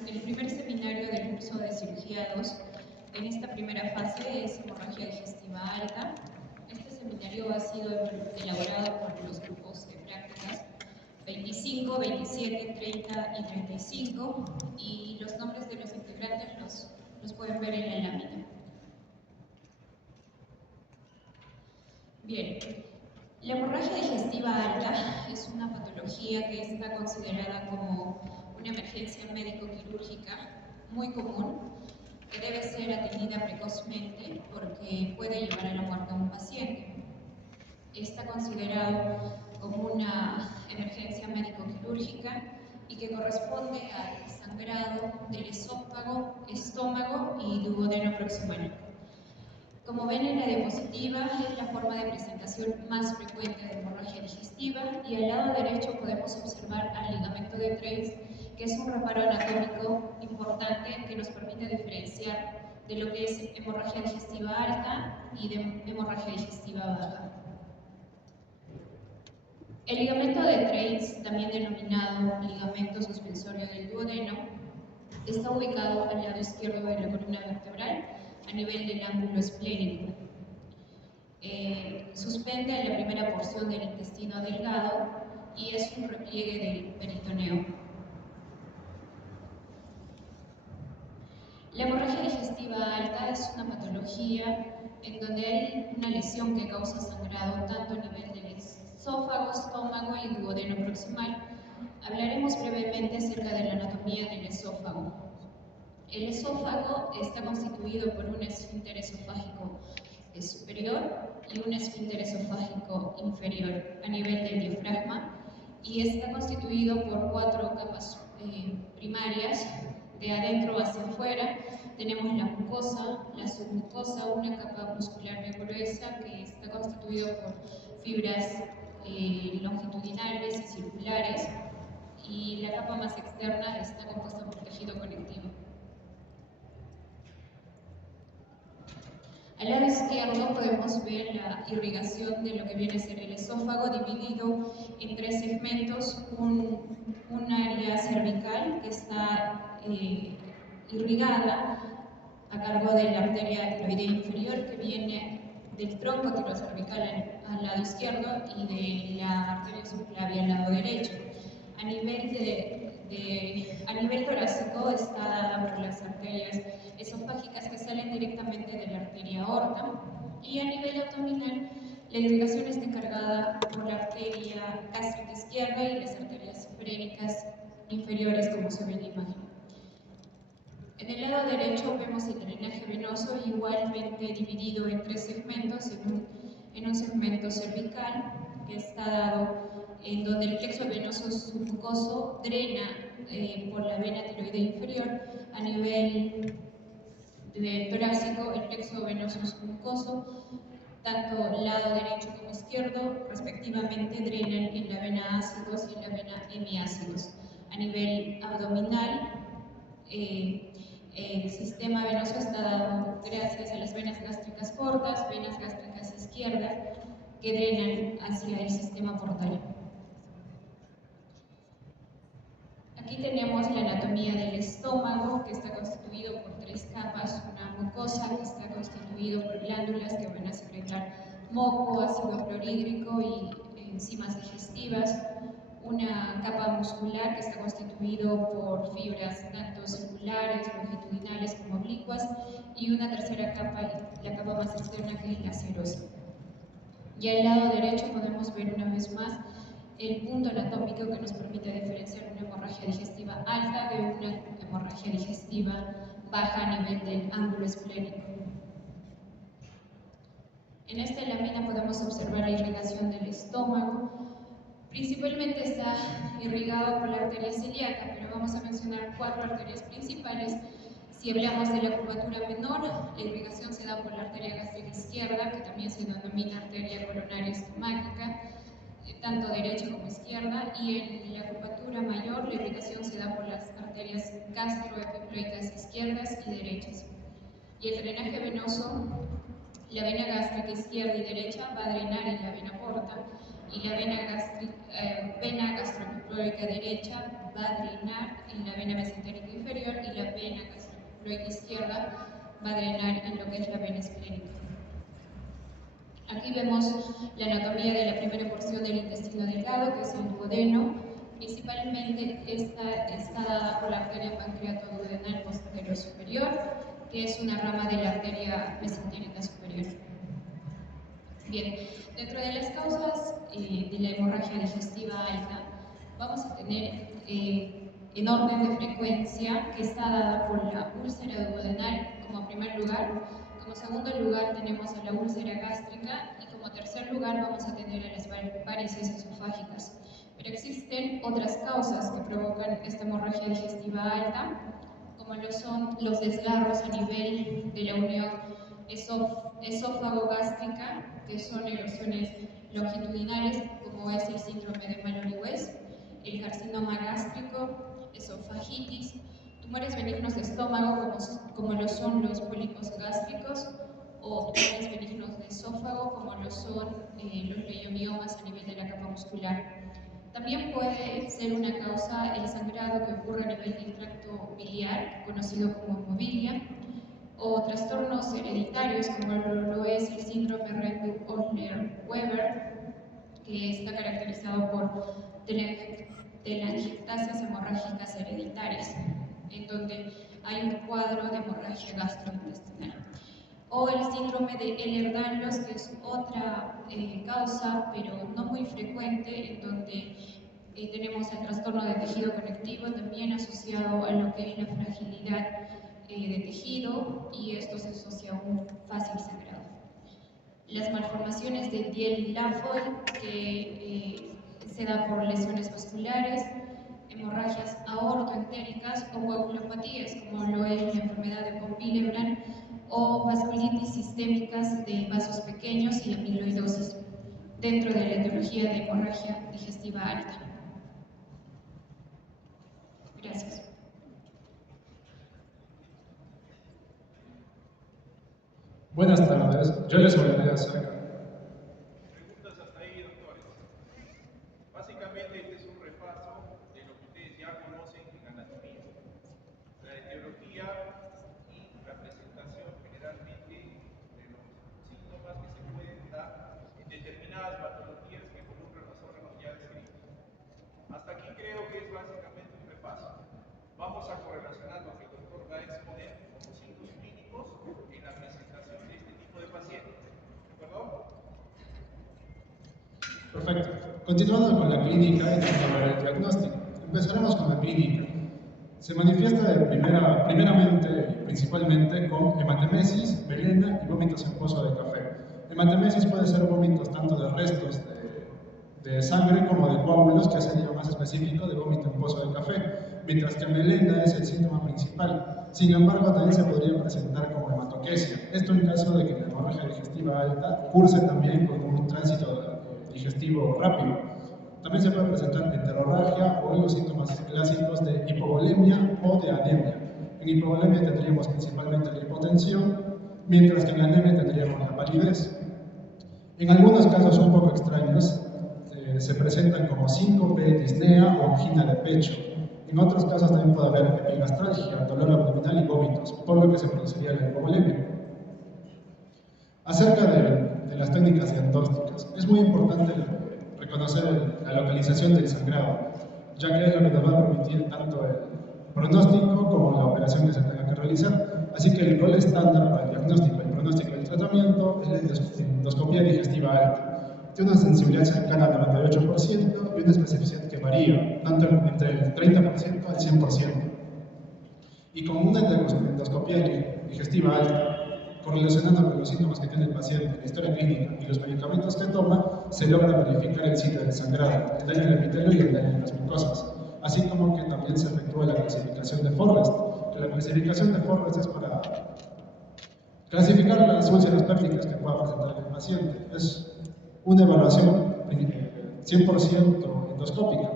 el primer seminario del curso de cirugía 2. En esta primera fase es hemorragia digestiva alta. Este seminario ha sido elaborado por los grupos de prácticas 25, 27, 30 y 35, y los nombres de los integrantes los pueden ver en la lámina. Bien, la hemorragia digestiva alta es una patología que está considerada como una emergencia médico-quirúrgica muy común, que debe ser atendida precozmente porque puede llevar a la muerte a un paciente. Está considerado como una emergencia médico-quirúrgica y que corresponde al sangrado del esófago, estómago y duodeno proximal. Como ven en la diapositiva, es la forma de presentación más frecuente de hemorragia digestiva, y al lado derecho podemos observar al ligamento de Treitz, que es un reparo anatómico importante que nos permite diferenciar de lo que es hemorragia digestiva alta y de hemorragia digestiva baja. El ligamento de Treitz, también denominado ligamento suspensorio del duodeno, está ubicado al lado izquierdo de la columna vertebral, a nivel del ángulo esplénico. Suspende a la primera porción del intestino delgado y es un repliegue del peritoneo. La hemorragia digestiva alta es una patología en donde hay una lesión que causa sangrado tanto a nivel del esófago, estómago y duodeno proximal. Hablaremos brevemente acerca de la anatomía del esófago. El esófago está constituido por un esfínter esofágico superior y un esfínter esofágico inferior a nivel del diafragma, y está constituido por 4 capas primarias. De adentro hacia afuera tenemos la mucosa, la submucosa, una capa muscular muy gruesa que está constituido por fibras longitudinales y circulares, y la capa más externa está compuesta por tejido conectivo. Al lado izquierdo podemos ver la irrigación de lo que viene a ser el esófago, dividido en 3 segmentos: un área cervical que está irrigada a cargo de la arteria tiroidea inferior, que viene del tronco tirocervical al lado izquierdo, y de la arteria subclavia al lado derecho. A nivel torácico está dada por las arterias esofágicas que salen directamente de la arteria aorta, y a nivel abdominal la irrigación está encargada por la arteria gástrica izquierda y las arterias frénicas inferiores, como se ve en la imagen. En el lado derecho vemos el drenaje venoso, igualmente dividido en 3 segmentos, en un segmento cervical que está dado en donde el plexo venoso submucoso drena por la vena tiroidea inferior. A nivel torácico, el plexo venoso submucoso, tanto lado derecho como izquierdo, respectivamente, drenan en la vena ácidos y en la vena hemiácidos. A nivel abdominal, el sistema venoso está dado gracias a las venas gástricas cortas, venas gástricas izquierdas, que drenan hacia el sistema portal. Aquí tenemos la anatomía del estómago, que está constituido por 3 capas: una mucosa, que está constituido por glándulas que van a secretar moco, ácido clorhídrico y enzimas digestivas; una capa muscular que está constituido por fibras tanto circulares, longitudinales como oblicuas; y una tercera capa, la capa más externa, que es la serosa. Y al lado derecho podemos ver una vez más el punto anatómico que nos permite diferenciar una hemorragia digestiva alta de una hemorragia digestiva baja a nivel del ángulo esplénico. En esta lámina podemos observar la irrigación del estómago. Principalmente está irrigado por la arteria celíaca, pero vamos a mencionar 4 arterias principales. Si hablamos de la curvatura menor, la irrigación se da por la arteria gástrica izquierda, que también se denomina arteria coronaria estomática, tanto derecha como izquierda, y en la curvatura mayor la irrigación se da por las arterias gastroepiploicas izquierdas y derechas. Y el drenaje venoso, la vena gástrica izquierda y derecha va a drenar en la vena porta, y la vena gastroepiploica derecha va a drenar en la vena mesentérica inferior, cicloide izquierda va a drenar en lo que es la vena esplénica. Aquí vemos la anatomía de la primera porción del intestino delgado, que es el duodeno. Principalmente está dada por la arteria pancreatoduodenal posterior superior, que es una rama de la arteria mesentérica superior. Bien, dentro de las causas de la hemorragia digestiva alta, vamos a tener en orden de frecuencia que está dada por la úlcera duodenal como primer lugar. Como segundo lugar tenemos a la úlcera gástrica y como tercer lugar vamos a tener a las varices esofágicas. Pero existen otras causas que provocan esta hemorragia digestiva alta, como lo son los desgarros a nivel de la unión esófago-gástrica, que son erosiones longitudinales, como es el síndrome de Mallory-West, el carcinoma gástrico, esofagitis, tumores benignos de estómago, como lo son los pólipos gástricos, o tumores benignos de esófago, como lo son los leiomiomas a nivel de la capa muscular. También puede ser una causa el sangrado que ocurre a nivel del tracto biliar, conocido como hemofilia, o trastornos hereditarios como lo es el síndrome Rendu-Osler-Weber, que está caracterizado por telangiectasias hemorrágicas hereditarias, en donde hay un cuadro de hemorragia gastrointestinal. O el síndrome de Ehlers-Danlos, que es otra causa, pero no muy frecuente, en donde tenemos el trastorno de tejido conectivo también asociado a lo que es la fragilidad de tejido, y esto se asocia a un fácil sangrado. Las malformaciones de Diel-Lafold, que se da por lesiones vasculares, hemorragias aortoentéricas o coagulopatías, como lo es la enfermedad de von Willebrand, o vasculitis sistémicas de vasos pequeños y amiloidosis, dentro de la etiología de hemorragia digestiva alta. Gracias. Buenas tardes, yo les hablaré acerca. Preguntas hasta ahí, doctores. Básicamente este es un repaso de lo que ustedes ya conocen en anatomía. La etiología y la presentación generalmente de los síntomas que se pueden dar en determinadas patologías que involucran los órganos ya descritos. Hasta aquí creo que es básicamente un repaso. Vamos a correlacionar lo que el doctor va a exponer como signos clínicos en la presentación de este tipo de pacientes. ¿De acuerdo? Perfecto. Continuando con la clínica y con el diagnóstico. Empezaremos con la clínica. Se manifiesta primeramente y principalmente con hematemesis, melena y vómitos en pozo de café. Hematemesis puede ser vómitos tanto de restos de sangre como de coágulos, que sería más específico de vómito en pozo de café, mientras que melena es el síntoma principal. Sin embargo, también se podría presentar como hematoquesia. Esto en caso de que la hemorragia digestiva alta curse también con un tránsito digestivo rápido. También se puede presentar enterorragia o los síntomas clásicos de hipovolemia o de anemia. En hipovolemia tendríamos principalmente la hipotensión, mientras que en la anemia tendríamos la palidez. En algunos casos un poco extraños, se presentan como síncope, disnea o angina de pecho. En otros casos también puede haber epigastralgia, dolor abdominal y vómitos, por lo que se produciría la hipovolemia. Acerca de las técnicas diagnósticas, es muy importante reconocer la localización del sangrado, ya que es lo que nos va a permitir tanto el pronóstico como la operación que se tenga que realizar. Así que el gol estándar para el diagnóstico, el pronóstico y el tratamiento es la endoscopía digestiva alta. Tiene una sensibilidad cercana al 98% y una especificidad que varía tanto entre el 30% al 100%. Y con una endoscopía digestiva alta, correlacionando con los síntomas que tiene el paciente, la historia clínica y los medicamentos que toma, se logra verificar el sitio del sangrado, el daño en el epitelio y el daño en las mucosas, así como que también se efectúa la clasificación de Forrest, que la clasificación de Forrest es para clasificar las úlceras pépticas que pueda presentar el paciente. Es una evaluación 100% endoscópica.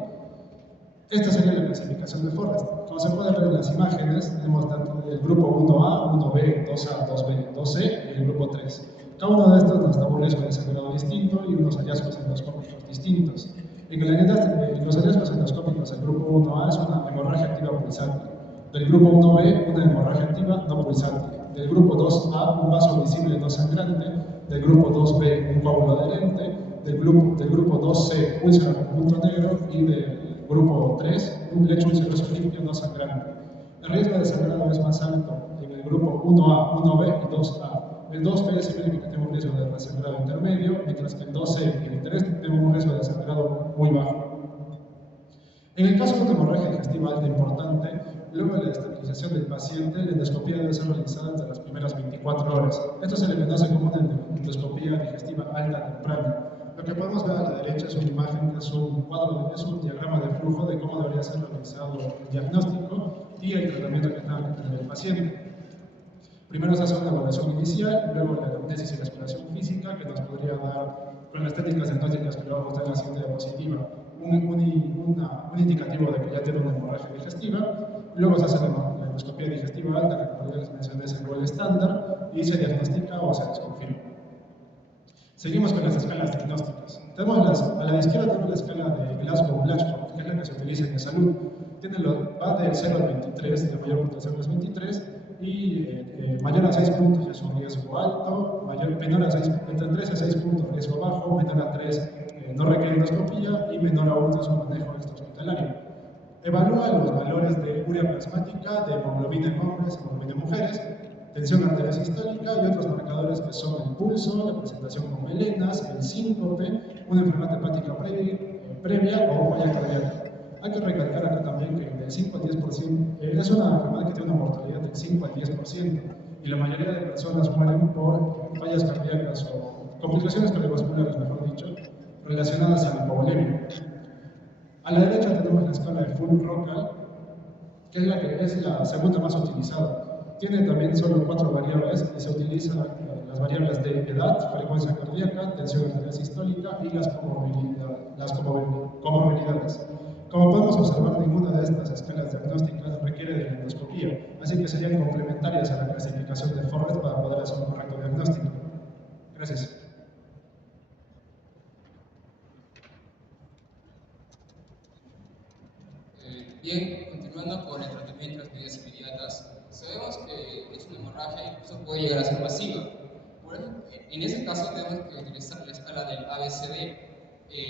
Esta sería la clasificación de Forrest. Como se puede ver en las imágenes, tenemos tanto el grupo 1A, 1B, 2A, 2B, 2C y el grupo 3. Cada uno de estos nos da un riesgo de sangrado distinto y unos hallazgos endoscópicos distintos. En los hallazgos endoscópicos, el grupo 1A es una hemorragia activa pulsante. Del grupo 1B, una hemorragia activa no pulsante. Del grupo 2A, un vaso visible no sangrante. Del grupo 2B, un coágulo adherente. Del grupo 2C, úlcera con punto negro. Y del grupo 3, un lecho ulceroso limpio no sangrante. El riesgo de sangrado es más alto en el grupo 1A, 1B y 2A. El 2B significa que tengo un riesgo de sangrado intermedio, mientras que el 2C y el 3 tengo un riesgo de sangrado muy bajo. En el caso de una hemorragia digestiva alta importante, luego de la estabilización del paciente, la endoscopía debe ser realizada entre las primeras 24 horas. Esto se le conoce como una endoscopía digestiva alta temprana. Lo que podemos ver a la derecha es una imagen que es un diagrama de flujo de cómo debería ser realizado el diagnóstico y el tratamiento que tenga que tener el paciente. Primero se hace una evaluación inicial, luego la anamnesis y la exploración física, que nos podría dar, con las técnicas diagnósticas que luego está en la siguiente diapositiva, un indicativo de que ya tiene una hemorragia digestiva. Luego se hace la endoscopía digestiva alta, que como ya les mencioné es el gol estándar, y se diagnostica o se desconfirma. Seguimos con las escalas diagnósticas. A la izquierda tenemos la escala de Glasgow-Blatchford, que es la que se utiliza en salud. Va del 0 al 23, de mayor puntuación es 23, y mayor a 6 puntos es un riesgo alto, entre 3 a 6 puntos riesgo bajo, menor a 3 no requiere endoscopía y menor a 1 es un manejo extrahospitalario. Evalúa los valores de urea plasmática, de hemoglobina en hombres, hemoglobina en mujeres, tensión arterial sistólica y otros marcadores que son el pulso, la presentación con melenas, el síncope, una enfermedad hepática previa o falla cardíaca. Hay que recalcar acá también que del 5 al 10% es una enfermedad que tiene una mortalidad del 5 al 10% y la mayoría de personas mueren por fallas cardíacas o complicaciones cardiovasculares, mejor dicho, relacionadas a la hipovolemia. A la derecha tenemos la escala de Full-Rocal, que es la segunda más utilizada. Tiene también solo 4 variables y se utilizan las variables de edad, frecuencia cardíaca, tensión arterial sistólica y las comorbilidades. Como podemos observar, ninguna de estas escalas diagnósticas requiere de la endoscopía, así que serían complementarias a la clasificación de Forrest para poder hacer un correcto diagnóstico. Gracias. Bien, continuando con el tratamiento de las medidas inmediatas, sabemos que es una hemorragia y incluso puede llegar a ser masiva. Por eso, en ese caso tenemos que utilizar la escala del ABCD.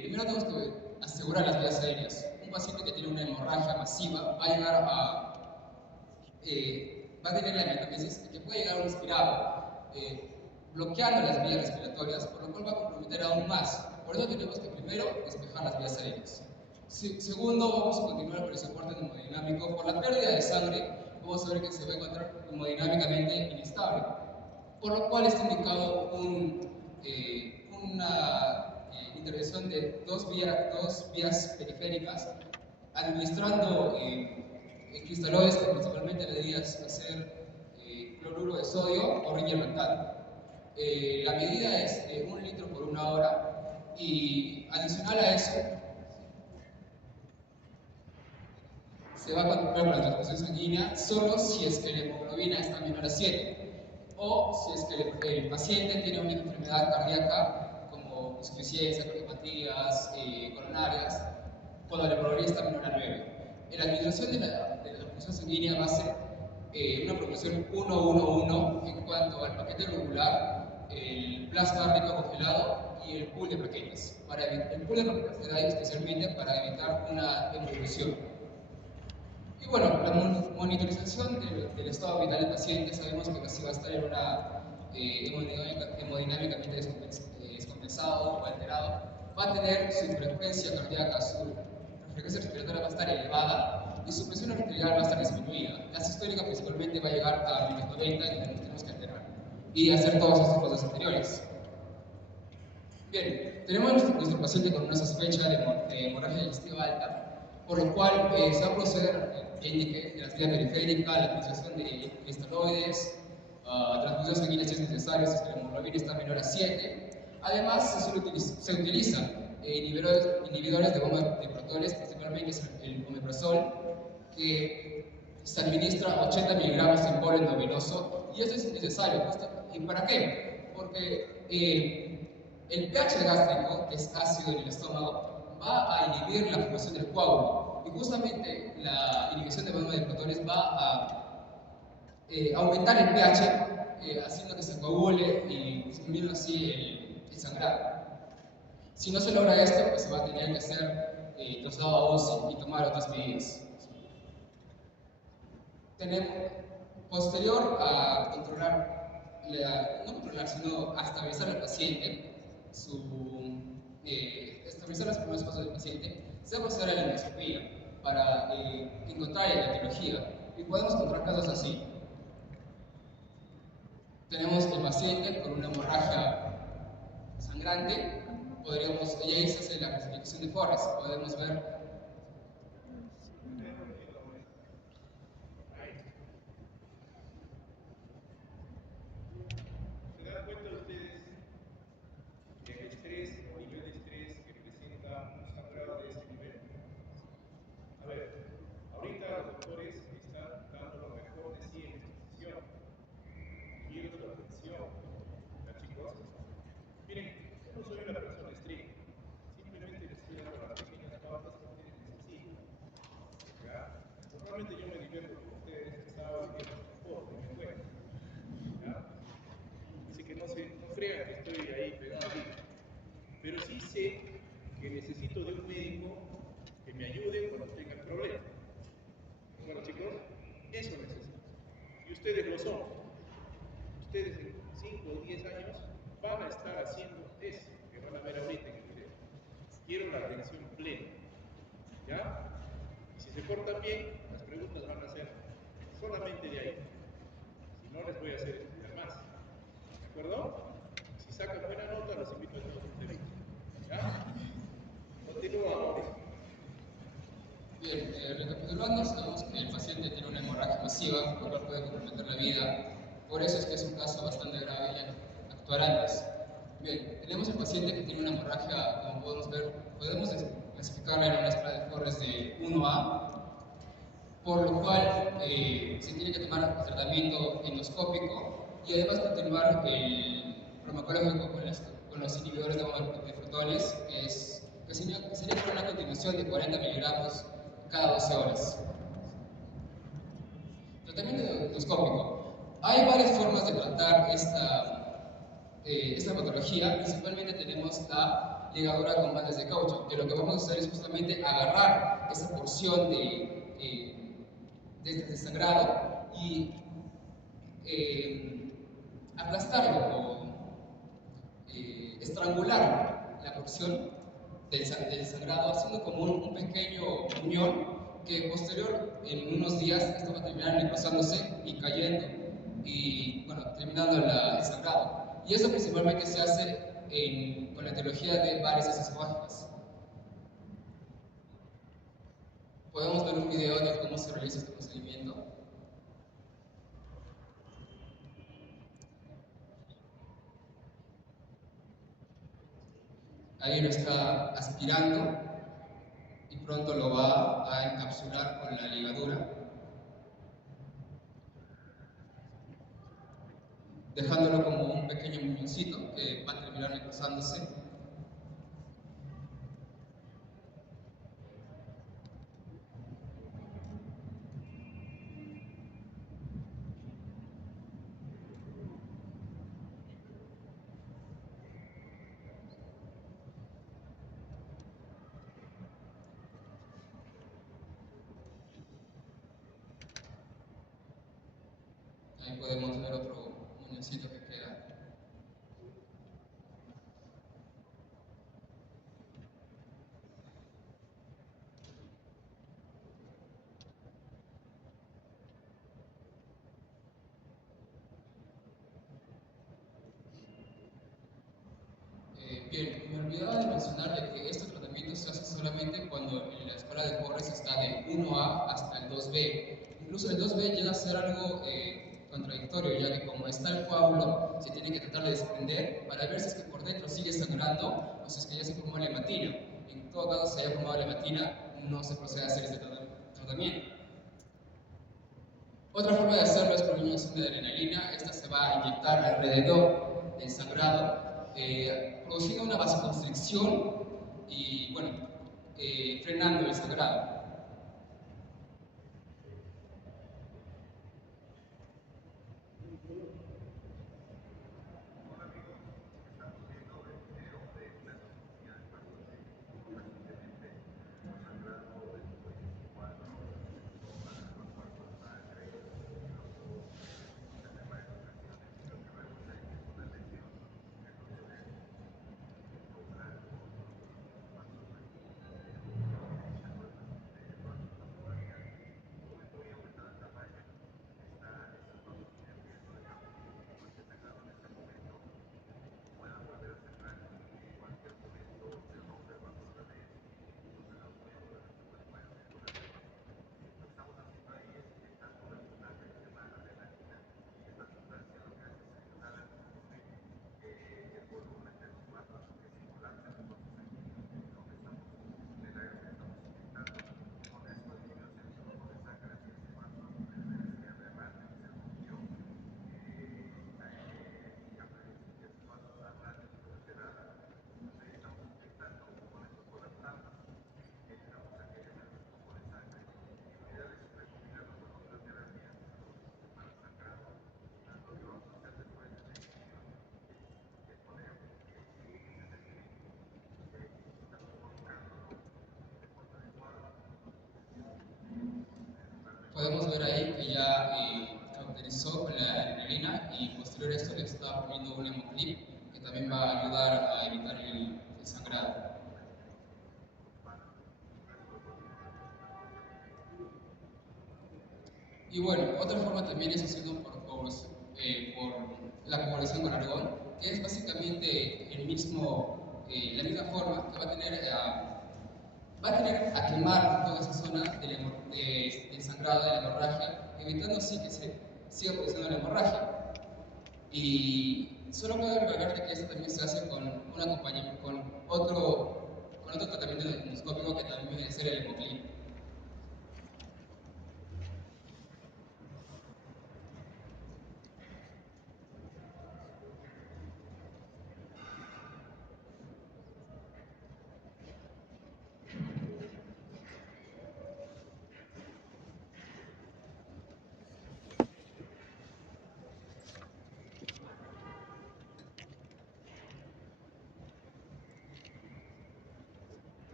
Primero tenemos que asegurar las vías aéreas. Un paciente que tiene una hemorragia masiva va a llegar va a tener la metamesis que puede llegar a un respirado, bloqueando las vías respiratorias, por lo cual va a comprometer aún más. Por eso tenemos que primero despejar las vías aéreas. Segundo, vamos a continuar con el soporte hemodinámico. Por la pérdida de sangre, vamos a ver que se va a encontrar hemodinámicamente inestable, por lo cual está indicado una intervención de dos vías periféricas, administrando cristaloides que principalmente deberías hacer cloruro de sodio o riña rectal. La medida es 1 litro por 1 hora y adicional a eso se va a contemplar con la transfusión sanguínea solo si es que la hemoglobina está menor a 7 o si es que el paciente tiene una enfermedad cardíaca como insuficiencia, cardiopatías coronarias, cuando la hemoglobina está menor a 9. La administración de la transfusión sanguínea va a ser una proporción 1-1-1 en cuanto al paquete globular, el plasma rico congelado y el pool de plaquetas. El pool de plaquetas se da especialmente para evitar una involución. Y bueno, la monitorización del estado vital del paciente, sabemos que si va a estar en una hemodinámicamente descompensado o alterado, va a tener su frecuencia cardíaca, su frecuencia respiratoria va a estar elevada y su presión arterial va a estar disminuida. La sistólica principalmente va a llegar a menos 90 y tenemos que alterar y hacer todas estas cosas anteriores. Bien, tenemos nuestro paciente con una sospecha de hemorragia digestiva alta, por lo cual se va a proceder de la vía periférica, la administración de cristaloides, transfusión sanguínea si es necesario, si es que la hemoglobina está menor a 7. Además, se utilizan inhibidores de bomba de protones, principalmente el omeprazol, que se administra 80 miligramos en bolo endovenoso, y esto es necesario. ¿Y para qué? Porque el pH gástrico, que es ácido en el estómago, va a inhibir la formación del coágulo, y justamente la inhibición de magma de protones va a aumentar el pH, haciendo que se coagule y disminuyendo así el sangrado. Si no se logra esto, pues se va a tener que hacer trasladado a UCI y tomar otras medidas. Tenemos, posterior a controlar, no controlar, sino a estabilizar al paciente, estabilizar los primeros pasos del paciente, se va a proceder a la endoscopía para encontrar la etiología. Y podemos encontrar casos así. Tenemos el paciente con una hemorragia sangrante, y ahí se hace la clasificación de Forres. Podemos ver ¿Se dan cuenta ustedes que el estrés o nivel de estrés que presenta un sangrado de ese nivel? A ver, ahorita los doctores están dando lo mejor de sí en esta sesión. Quiero su atención, ¿ya, chicos? Miren, yo no soy una persona estricta. Simplemente les estoy dando las pequeñas pautas que ustedes necesitan. ¿Ya? Normalmente yo me divierto con ustedes el sábado y viernes por favor, me cuento. ¿Ya? Así que no crean que estoy ahí pegado. Pero sí sé que necesito de un médico que me ayude cuando tenga el problema. Bueno, chicos, eso necesito. Y ustedes lo son. Ustedes en 5 o 10 años van a estar haciendo eso que van a ver ahorita en el video. Quiero la atención plena. ¿Ya? Y si se portan bien, las preguntas van a ser solamente de ahí. Si no, les voy a hacer estudiar más. ¿De acuerdo? Si sacan buena nota, los invito a todos ustedes. ¿Ya? Continúa, Mauricio. bien, recapitulando, sabemos que el paciente tiene una hemorragia masiva, lo cual puede comprometer la vida. Por eso es que es un caso bastante grave y actuar antes. Bien, tenemos el paciente que tiene una hemorragia, como podemos ver, podemos clasificarla en una escala de Forres de 1A, por lo cual se tiene que tomar tratamiento endoscópico y además continuar el farmacológico con los inhibidores de magma de protones, que sería una continuación de 40 miligramos cada 12 horas. Tratamiento endoscópico. Hay varias formas de tratar esta patología. Principalmente tenemos la ligadura con bandas de caucho, que lo que vamos a hacer es justamente agarrar esa porción de sangrado y aplastarlo o estrangular la porción del sangrado, haciendo como un pequeño muñón que posterior, en unos días, esto va a terminar necrosándose y cayendo y, bueno, terminando el sangrado. Y eso principalmente se hace con la etiología de varices esofágicas. Podemos ver un video de cómo se realiza este procedimiento. Ahí lo está aspirando y pronto lo va a encapsular con la ligadura, dejándolo como un pequeño muñoncito que va a terminar necrosándose. Ahí podemos ver otro muñoncito que queda. Bien, me olvidaba de mencionar de que este tratamiento se hace solamente cuando en la escala de Forres está de 1A hasta el 2B. Incluso el 2B llega a ser algo contradictorio, ya que como está el coágulo, se tiene que tratar de desprender para ver si es que por dentro sigue sangrando o si es que ya se formó la hematina. En todo caso, si haya formado la hematina, no se procede a hacer este tratamiento. Otra forma de hacerlo es por inyección de adrenalina. Esta se va a inyectar alrededor del sangrado, produciendo una vasoconstricción y, bueno, frenando el sangrado. Podemos ver ahí que ya cauterizó con la adrenalina y posterior a esto le está poniendo un hemoclip que también va a ayudar a evitar el sangrado. Y bueno, otra forma también es haciendo por la coagulación con argón, que es básicamente la misma forma que va a tener a quemar toda esa zona del sangrado, de la hemorragia, evitando así que se siga produciendo la hemorragia. Y solo puedo recordarte que esto también se hace con un acompañamiento, con otro tratamiento endoscópico que también viene a ser el hemoclip.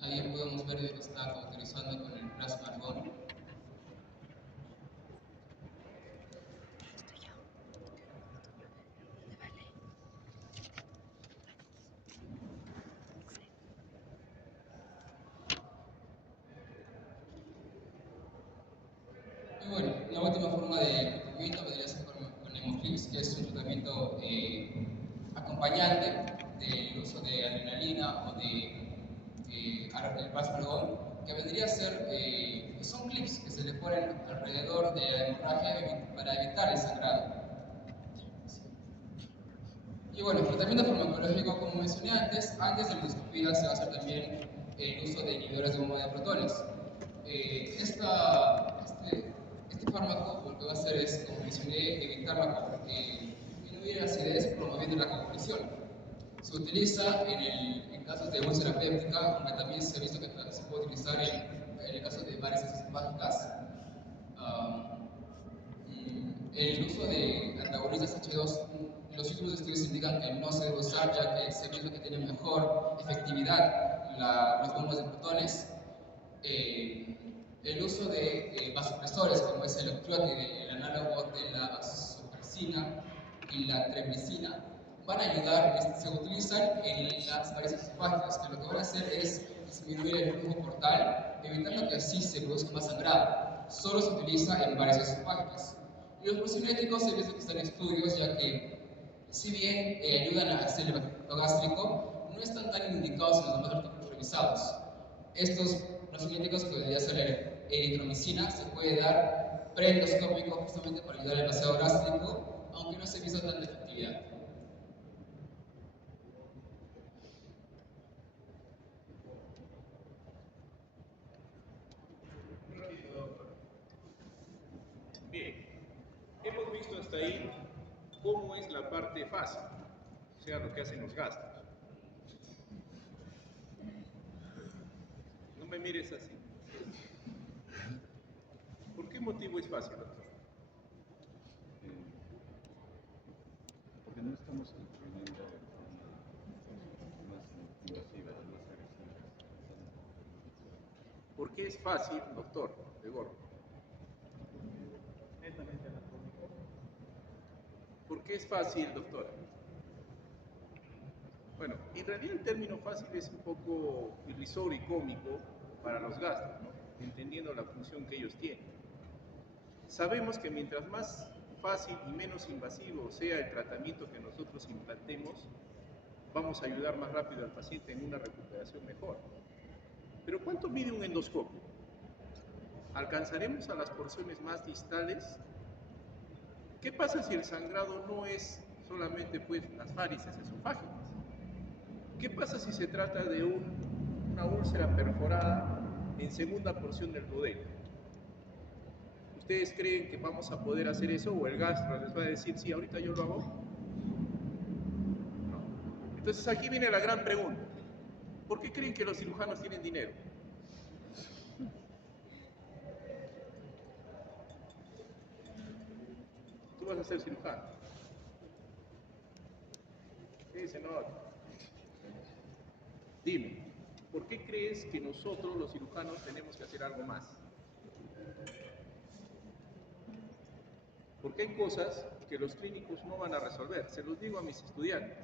Ahí podemos ver que está cauterizando con el plasma argón. Y bueno, la última forma de tratamiento vendría a ser con hemoclips, que es un tratamiento acompañante del uso de adrenalina o del plasma argón, que vendría a ser, son clips que se le ponen alrededor de la hemorragia para evitar el sangrado. Y bueno, el tratamiento farmacológico, como mencioné antes de la endoscopía se va a hacer también el uso de inhibidores de bomba de protones. Este fármaco lo que va a hacer es, como mencioné, disminuir la acidez promoviendo la coagulación. Se utiliza en casos de úlcera péptica, aunque también se ha visto que se puede utilizar en el caso de varices esofágicas. El uso de antagonistas H2, los últimos estudios indican que no se debe usar, ya que se ha visto que tiene mejor efectividad las bombas de protones. El uso de vasopresores, como es el octreotide, el análogo de la vasopresina y la tremicina, van a ayudar, se utilizan en las varices esofágicas, que lo que van a hacer es disminuir el flujo portal, evitando que así se produzca más sangrado. Solo se utiliza en varices esofágicas. Y los procinéticos se visto que están en estudios, ya que, si bien ayudan a hacer el efecto gástrico, no están tan indicados en los demás artículos revisados. Estos procinéticos, que podría ser eritromicina, se puede dar preendoscópico justamente para ayudar al vaciado gástrico, aunque no se ha visto tanta efectividad. Bien, hemos visto hasta ahí cómo es la parte fácil, o sea, lo que hacen los gastos. No me mires así. motivo es fácil, doctor? Porque no estamos interviniendo de forma más invasiva, más agresiva. ¿Por qué es fácil, doctor de Gorro? Netamente anatómico. ¿Por qué es fácil, doctora? Bueno, en realidad el término fácil es un poco irrisorio y cómico para los gastros, ¿no? Entendiendo la función que ellos tienen. Sabemos que mientras más fácil y menos invasivo sea el tratamiento que nosotros implantemos, vamos a ayudar más rápido al paciente en una recuperación mejor. Pero ¿cuánto mide un endoscopio? ¿Alcanzaremos a las porciones más distales? ¿Qué pasa si el sangrado no es solamente pues, las varices esofágicas? ¿Qué pasa si se trata de una úlcera perforada en segunda porción del duodeno? ¿Ustedes creen que vamos a poder hacer eso o el gastro les va a decir, sí, ahorita yo lo hago? No. Entonces aquí viene la gran pregunta. ¿Por qué creen que los cirujanos tienen dinero? Tú vas a ser cirujano. Sí, se nota. Dime, ¿por qué crees que nosotros los cirujanos tenemos que hacer algo más? Porque hay cosas que los clínicos no van a resolver. Se los digo a mis estudiantes.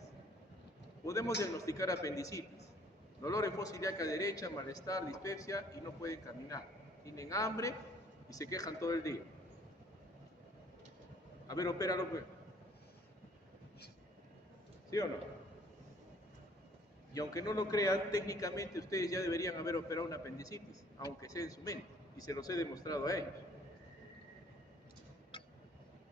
Podemos diagnosticar apendicitis, dolor en fosa ilíaca derecha, malestar, dispepsia y no pueden caminar. Tienen hambre y se quejan todo el día. A ver, opéralo pues. ¿Sí o no? Y aunque no lo crean, técnicamente ustedes ya deberían haber operado una apendicitis, aunque sea en su mente, y se los he demostrado a ellos.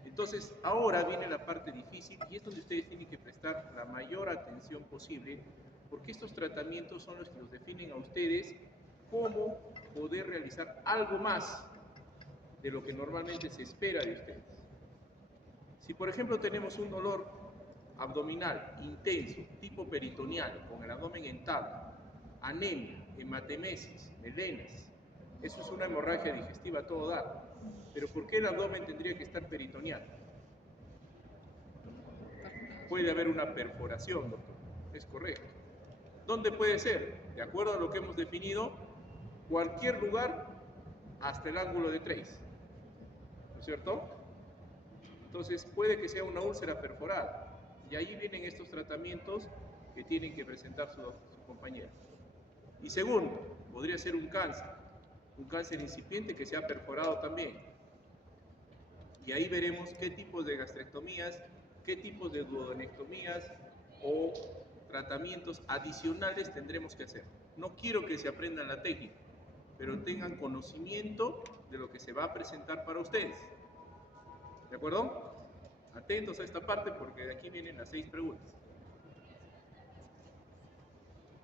Entonces, ahora viene la parte difícil y es donde ustedes tienen que prestar la mayor atención posible, porque estos tratamientos son los que los definen a ustedes cómo poder realizar algo más de lo que normalmente se espera de ustedes. Si, por ejemplo, tenemos un dolor abdominal intenso, tipo peritoneal, con el abdomen en tabla, anemia, hematemesis, melenas, eso es una hemorragia digestiva a todo dar. Pero ¿por qué el abdomen tendría que estar peritoneal? Puede haber una perforación, doctor, es correcto. ¿Dónde puede ser? De acuerdo a lo que hemos definido, cualquier lugar hasta el ángulo de Treis, ¿no es cierto? Entonces puede que sea una úlcera perforada. Y ahí vienen estos tratamientos que tienen que presentar su compañera. Y segundo, podría ser un cáncer incipiente que se ha perforado también. Y ahí veremos qué tipos de gastrectomías, qué tipos de duodenectomías o tratamientos adicionales tendremos que hacer. No quiero que se aprendan la técnica, pero tengan conocimiento de lo que se va a presentar para ustedes. ¿De acuerdo? Atentos a esta parte porque de aquí vienen las 6 preguntas.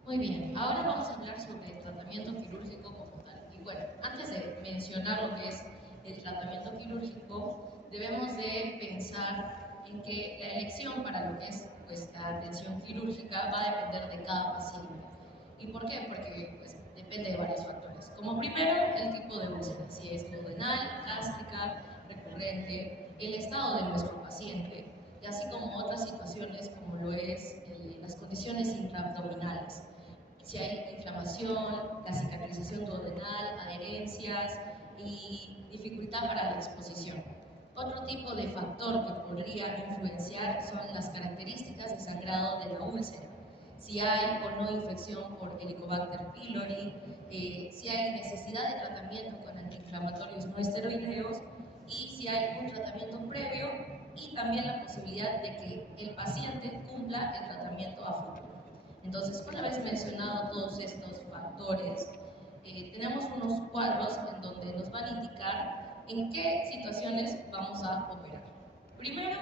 Muy bien, ahora vamos a hablar sobre el tratamiento quirúrgico como tal. Y bueno, antes de mencionar lo que es el tratamiento quirúrgico, debemos de pensar en que la elección para lo que es pues, la atención quirúrgica va a depender de cada paciente. ¿Y por qué? Porque pues, depende de varios factores. Como primero, el tipo de úlcera, si es duodenal, gástrica, recurrente, el estado de nuestro paciente, y así como otras situaciones como lo es las condiciones intraabdominales. Si hay inflamación, la cicatrización duodenal, adherencias y dificultad para la exposición. Otro tipo de factor que podría influenciar son las características de sangrado de la úlcera. Si hay o no infección por Helicobacter pylori, si hay necesidad de tratamiento con antiinflamatorios no esteroideos y si hay un tratamiento previo y también la posibilidad de que el paciente cumpla el tratamiento a futuro. Entonces, una vez mencionado todos estos factores, tenemos unos cuadros en donde nos van a indicar en qué situaciones vamos a operar. Primero,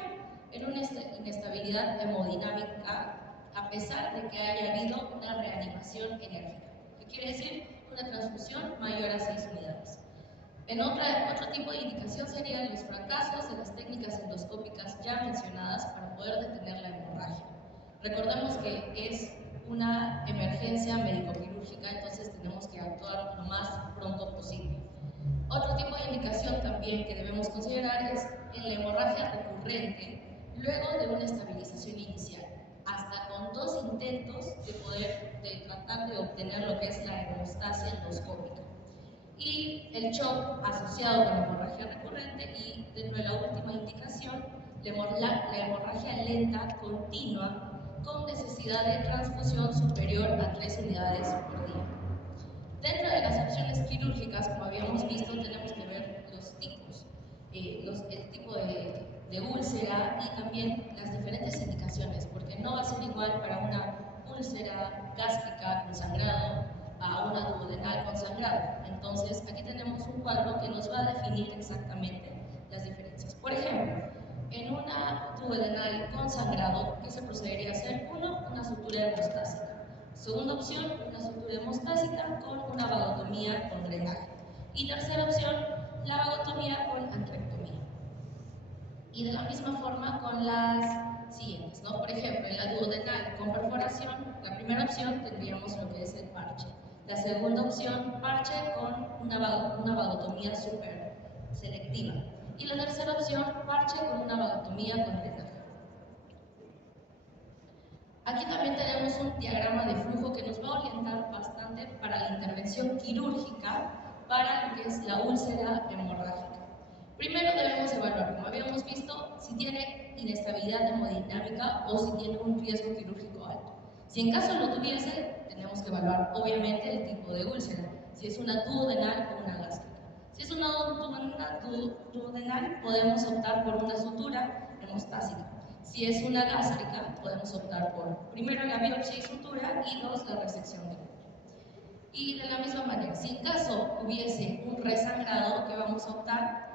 en una inestabilidad hemodinámica, a pesar de que haya habido una reanimación enérgica, que quiere decir una transfusión mayor a 6 unidades. En otro tipo de indicación serían los fracasos de las técnicas endoscópicas ya mencionadas para poder detener la hemorragia. Recordemos que es una emergencia médico-quirúrgica, entonces tenemos que actuar lo más pronto posible. Otro tipo de indicación indicación también que debemos considerar es en la hemorragia recurrente luego de una estabilización inicial, hasta con 2 intentos de tratar de obtener lo que es la hemostasia endoscópica. Y el shock asociado con la hemorragia recurrente y dentro de la última indicación, la hemorragia lenta continua con necesidad de transfusión superior a 3 unidades por día. Dentro de las opciones quirúrgicas, como habíamos visto, tenemos que ver los tipos, el tipo de úlcera y también las diferentes indicaciones, porque no va a ser igual para una úlcera gástrica con sangrado a una duodenal con sangrado. Entonces, aquí tenemos un cuadro que nos va a definir exactamente las diferencias. Por ejemplo, en una duodenal con sangrado, ¿qué se procedería a hacer? Uno, una sutura hemostásica. Segunda opción, una sutura hemostásica con una vagotomía con drenaje. Y tercera opción, la vagotomía con antrectomía. Y de la misma forma con las siguientes, ¿no? Por ejemplo, en la duodenal con perforación, la primera opción tendríamos lo que es el parche. La segunda opción, parche con una vagotomía súper selectiva. Y la tercera opción, parche con una vagotomía con drenaje. Aquí también tenemos un diagrama de flujo que nos va a orientar bastante para la intervención quirúrgica para lo que es la úlcera hemorrágica. Primero debemos evaluar, como habíamos visto, si tiene inestabilidad hemodinámica o si tiene un riesgo quirúrgico alto. Si en caso lo tuviese, tenemos que evaluar obviamente el tipo de úlcera, si es una duodenal o una gástrica. Si es una duodenal, podemos optar por una sutura hemostásica. Si es una gástrica, podemos optar por, primero, la biopsia y sutura, y 2, la resección de útero. Y de la misma manera, si en caso hubiese un resangrado, ¿qué vamos a optar?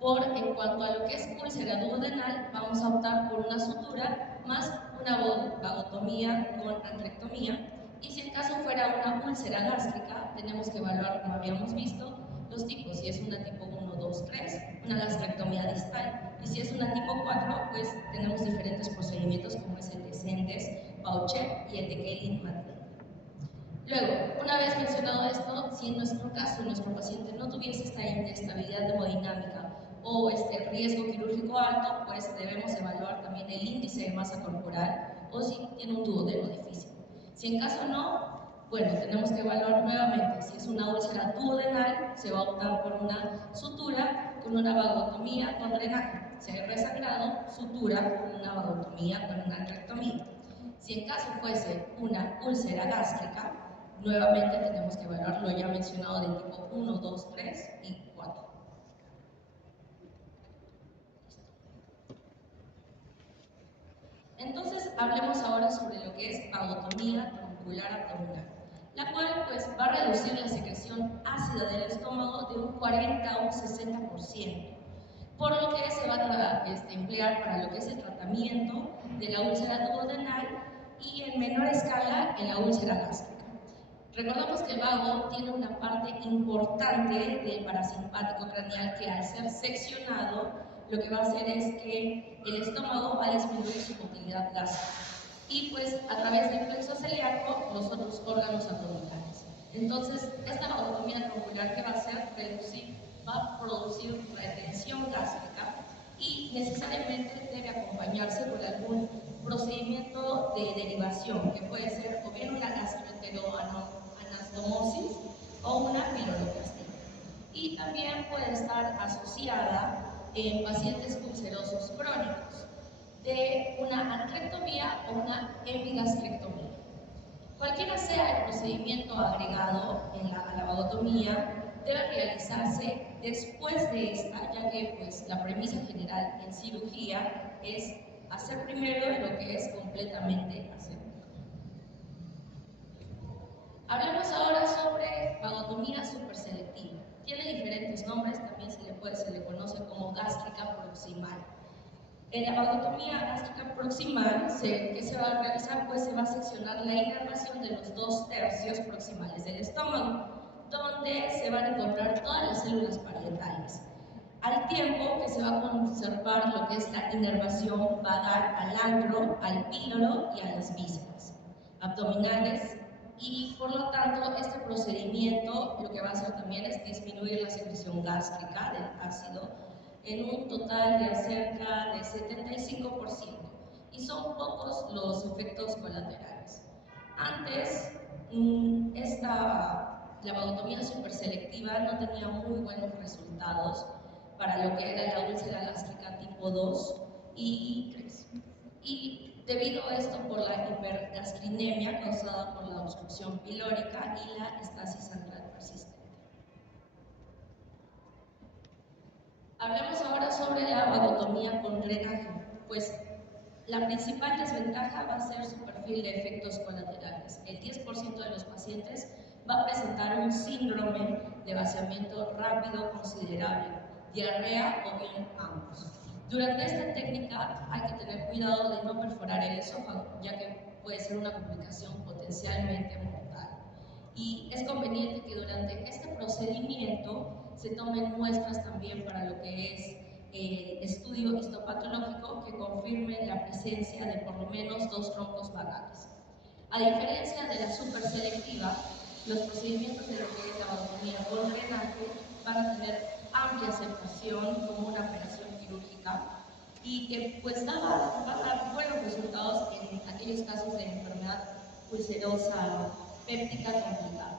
En cuanto a lo que es úlcera duodenal, vamos a optar por una sutura más una vagotomía con antrectomía. Y si en caso fuera una úlcera gástrica, tenemos que evaluar, como habíamos visto, los tipos. Si es una tipo 1, 2, 3, una gastrectomía distal. Y si es una tipo 4, pues tenemos diferentes procedimientos como es el de Sentes, Pauchet y el de Kaelin-Matlin. Luego, una vez mencionado esto, si en nuestro caso nuestro paciente no tuviese esta inestabilidad hemodinámica o este riesgo quirúrgico alto, pues debemos evaluar también el índice de masa corporal o si tiene un duodeno difícil. Si en caso no, bueno, tenemos que evaluar nuevamente. Si es una úlcera duodenal, se va a optar por una sutura con una vagotomía con drenaje. Si hay resangrado, sutura con una vagotomía con una antrectomía. Si en caso fuese una úlcera gástrica, nuevamente tenemos que evaluar lo ya mencionado del tipo 1, 2, 3 y 4. Entonces, hablemos ahora sobre lo que es vagotomía truncular abdominal, la cual pues va a reducir la secreción ácida del estómago de un 40 a un 60%, por lo que se va a emplear para lo que es el tratamiento de la úlcera duodenal y en menor escala en la úlcera gástrica. Recordamos que el vago tiene una parte importante del parasimpático craneal que al ser seccionado lo que va a hacer es que el estómago va a disminuir su motilidad gástrica y pues a través del plexo celíaco los otros órganos abdominales. Entonces, esta vagotomía truncular que va a hacer va a producir retención gástrica y necesariamente debe acompañarse por algún procedimiento de derivación, que puede ser o bien una gastroenteroanastomosis o una piloroplastia. Y también puede estar asociada en pacientes ulcerosos crónicos de una antrectomía o una epigastrectomía. Cualquiera sea el procedimiento agregado a la vagotomía, debe realizarse después de esta, ya que pues, la premisa general en cirugía es hacer primero lo que es completamente aséptico. Hablemos ahora sobre vagotomía superselectiva. Tiene diferentes nombres, también se le conoce como gástrica proximal. En la vagotomía gástrica proximal, ¿qué se va a realizar? Pues se va a seccionar la inervación de los 2 tercios proximales del estómago, donde se van a encontrar todas las células parietales. Al tiempo que se va a conservar lo que es la inervación vagal al antro, al píloro y a las vísceras abdominales y por lo tanto este procedimiento lo que va a hacer también es disminuir la secreción gástrica del ácido en un total de cerca de 75%, y son pocos los efectos colaterales. Antes, la vagotomía superselectiva no tenía muy buenos resultados para lo que era la úlcera gástrica tipo 2 y 3. Y debido a esto, por la hipergastrinemia causada por la obstrucción pilórica y la estasis antral persistente. Hablemos ahora sobre la vagotomía con drenaje. Pues la principal desventaja va a ser su perfil de efectos colaterales. El 10% de los pacientes va a presentar un síndrome de vaciamiento rápido considerable, diarrea o bien ambos. Durante esta técnica hay que tener cuidado de no perforar el esófago, ya que puede ser una complicación potencialmente mortal. Y es conveniente que durante este procedimiento se tomen muestras también para lo que es estudio histopatológico que confirme la presencia de por lo menos 2 troncos vagales. A diferencia de la superselectiva, los procedimientos de lo que es la vagotomía con drenaje van a tener amplia aceptación como una operación quirúrgica y que pues va a dar buenos resultados en aquellos casos de enfermedad ulcerosa péptica complicada.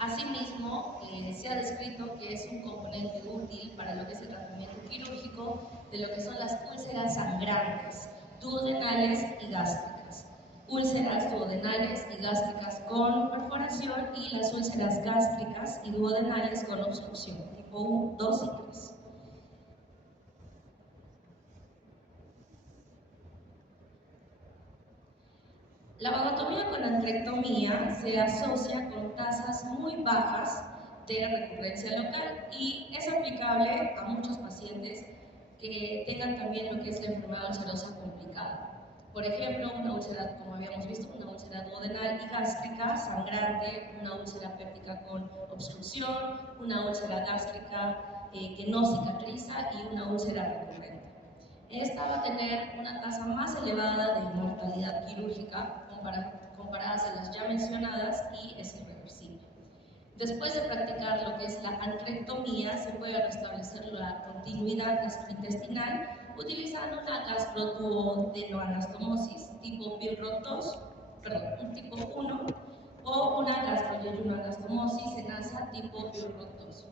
Asimismo, se ha descrito que es un componente útil para lo que es el tratamiento quirúrgico de lo que son las úlceras sangrantes, duodenales y gástricas, úlceras duodenales y gástricas con perforación y las úlceras gástricas y duodenales con obstrucción, tipo 1, 2 y 3. La vagotomía con antrectomía se asocia con tasas muy bajas de recurrencia local y es aplicable a muchos pacientes que tengan también lo que es la enfermedad ulcerosa complicada. Por ejemplo, una úlcera, como habíamos visto, una úlcera duodenal y gástrica sangrante, una úlcera péptica con obstrucción, una úlcera gástrica que no cicatriza y una úlcera recurrente. Esta va a tener una tasa más elevada de mortalidad quirúrgica comparadas a las ya mencionadas y es irreversible. Después de practicar lo que es la antrectomía, se puede restablecer la continuidad gastrointestinal utilizando una gastroduodenoanastomosis tipo tipo 1 o una gastroyeyunoanastomosis en asa tipo Billroth 2.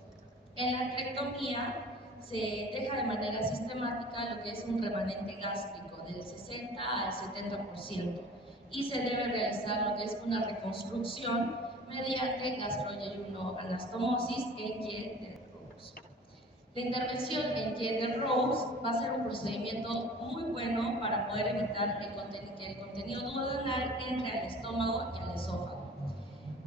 En la antrectomía se deja de manera sistemática lo que es un remanente gástrico del 60 al 70% y se debe realizar lo que es una reconstrucción mediante gastroyeyunoanastomosis en Gieger-Roux. La intervención en Gieger-Roux va a ser un procedimiento muy bueno para poder evitar que el contenido duodenal entre al estómago y al esófago.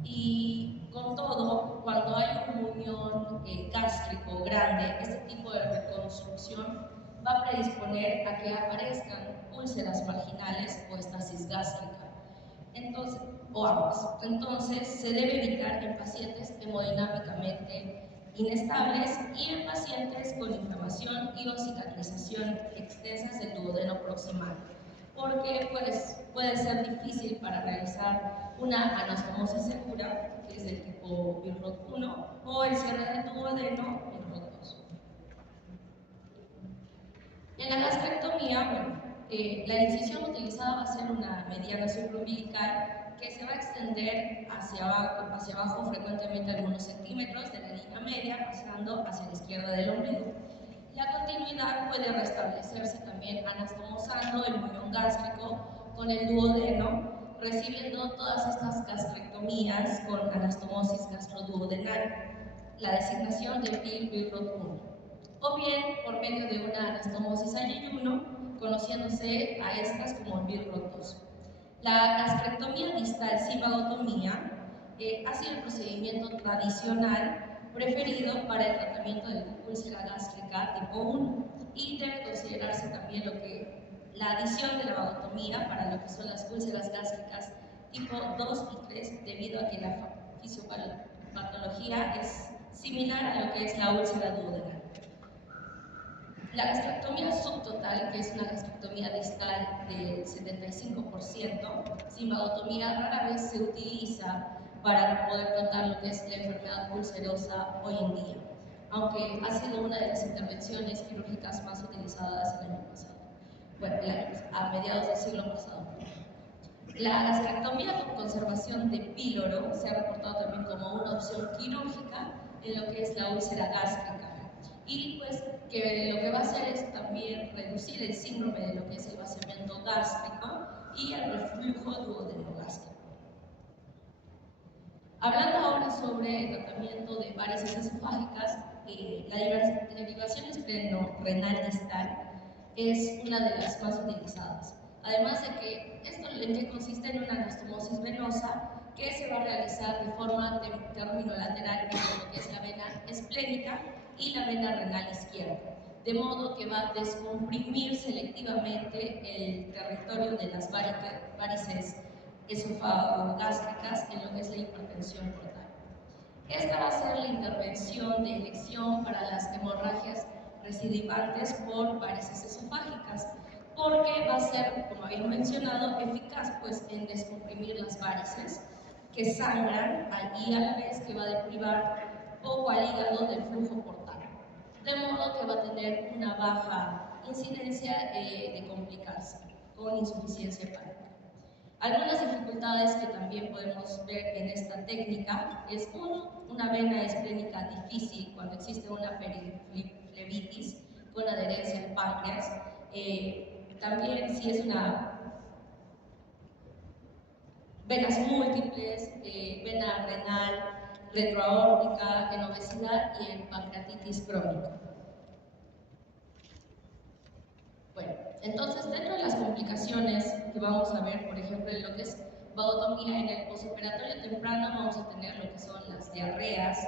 Y con todo, cuando hay un muñón gástrico grande, este tipo de reconstrucción va a predisponer a que aparezcan úlceras marginales o estasis gástrica, o ambas. Entonces, se debe evitar en pacientes hemodinámicamente inestables y en pacientes con inflamación y o cicatrización extensas del duodeno proximal, porque puede ser difícil para realizar una anastomosis segura, que es del tipo Billroth 1, o el cierre del duodeno Billroth 2. En la gastrectomía, la incisión utilizada va a ser una mediana supraumbilical que se va a extender hacia abajo frecuentemente algunos centímetros de la línea media, pasando hacia la izquierda del ombligo. La continuidad puede restablecerse también anastomosando el muñón gástrico con el duodeno, recibiendo todas estas gastrectomías con anastomosis gastroduodenal, la designación de Billroth 1, o bien por medio de una anastomosis a yeyuno, conociéndose a estas como Billroth 2. La gastrectomía distal sin vagotomía ha sido el procedimiento tradicional preferido para el tratamiento de la úlcera gástrica tipo 1 y debe considerarse también la adición de la vagotomía para lo que son las úlceras gástricas tipo 2 y 3 debido a que la fisiopatología es similar a lo que es la úlcera duodenal. La gastrectomía subtotal, que es una gastrectomía distal del 75%, sin vagotomía, rara vez se utiliza para poder tratar lo que es la enfermedad ulcerosa hoy en día, aunque ha sido una de las intervenciones quirúrgicas más utilizadas el año pasado, bueno, a mediados del siglo pasado. La gastrectomía con conservación de píloro se ha reportado también como una opción quirúrgica en lo que es la úlcera gástrica. Y pues que lo que va a hacer es también reducir el síndrome de lo que es el vaciamiento gástrico y el reflujo duodenogástroco. Hablando ahora sobre el tratamiento de varices esofágicas, la derivación esplenorenal distal es una de las más utilizadas. Además de que esto en que consiste en una anastomosis venosa que se va a realizar de forma terminolateral entre lo que es la vena esplénica y la vena renal izquierda, de modo que va a descomprimir selectivamente el territorio de las varices esofagogástricas en lo que es la hipertensión portal. Esta va a ser la intervención de elección para las hemorragias recidivantes por varices esofágicas, porque va a ser, como había mencionado, eficaz pues, en descomprimir las varices que sangran y a la vez que va a deprivar poco al hígado del flujo portal, de modo que va a tener una baja incidencia de complicarse con insuficiencia hepática. Algunas dificultades que también podemos ver en esta técnica es, uno, una vena esplénica difícil cuando existe una periflebitis con adherencia al páncreas. También si es una venas múltiples, vena renal, retroaórtica, en obesidad y en pancreatitis crónica. Bueno, entonces dentro de las complicaciones que vamos a ver, por ejemplo, en lo que es vagotomía en el postoperatorio temprano, vamos a tener lo que son las diarreas,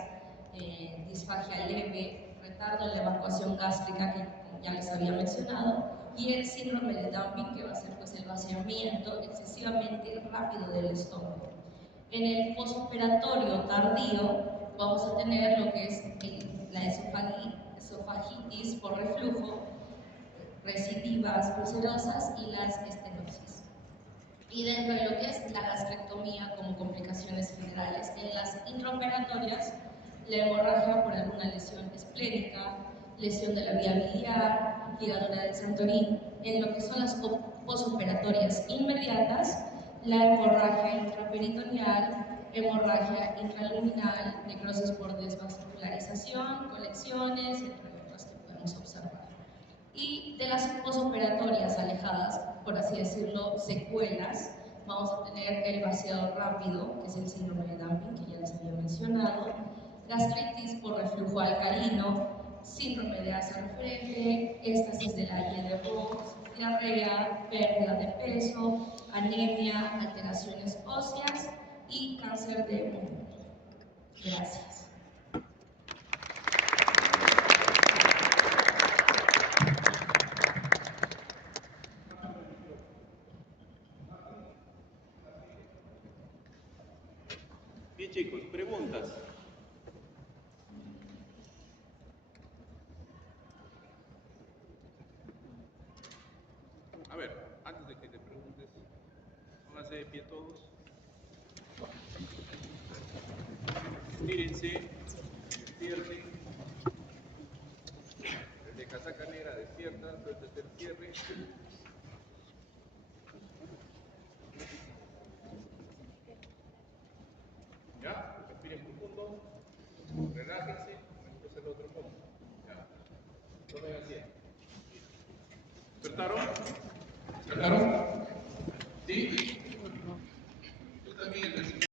disfagia leve, retardo en la evacuación gástrica, que como ya les había mencionado, y el síndrome de dumping, que va a ser pues, el vaciamiento excesivamente rápido del estómago. En el postoperatorio tardío vamos a tener lo que es la esofagitis por reflujo, recidivas ulcerosas y las estenosis. Y dentro de lo que es la gastrectomía como complicaciones generales, en las intraoperatorias, la hemorragia por alguna lesión esplénica, lesión de la vía biliar, ligadura del Santorín. En lo que son las posoperatorias inmediatas, la hemorragia intraperitoneal, hemorragia intraluminal, necrosis por desvascularización, colecciones, entre otras que podemos observar. Y de las posoperatorias alejadas, por así decirlo, secuelas, vamos a tener el vaciado rápido, que es el síndrome de dumping, que ya les había mencionado, gastritis por reflujo alcalino, síndrome de asa refleje, éstasis de la Y de Roux, diarrea, pérdida de peso, anemia, alteraciones óseas y cáncer de pulmón. Gracias. Bien chicos, preguntas. A ver, antes de que te preguntes, pónganse de pie todos. Estírense, despierten. El de casaca negra despierta, suéltate el cierre. Ya, respiren profundo, relájense, después el otro poco. Ya, tomen asiento. ¿Despertaron? ¿Despertaron? ¿Sí?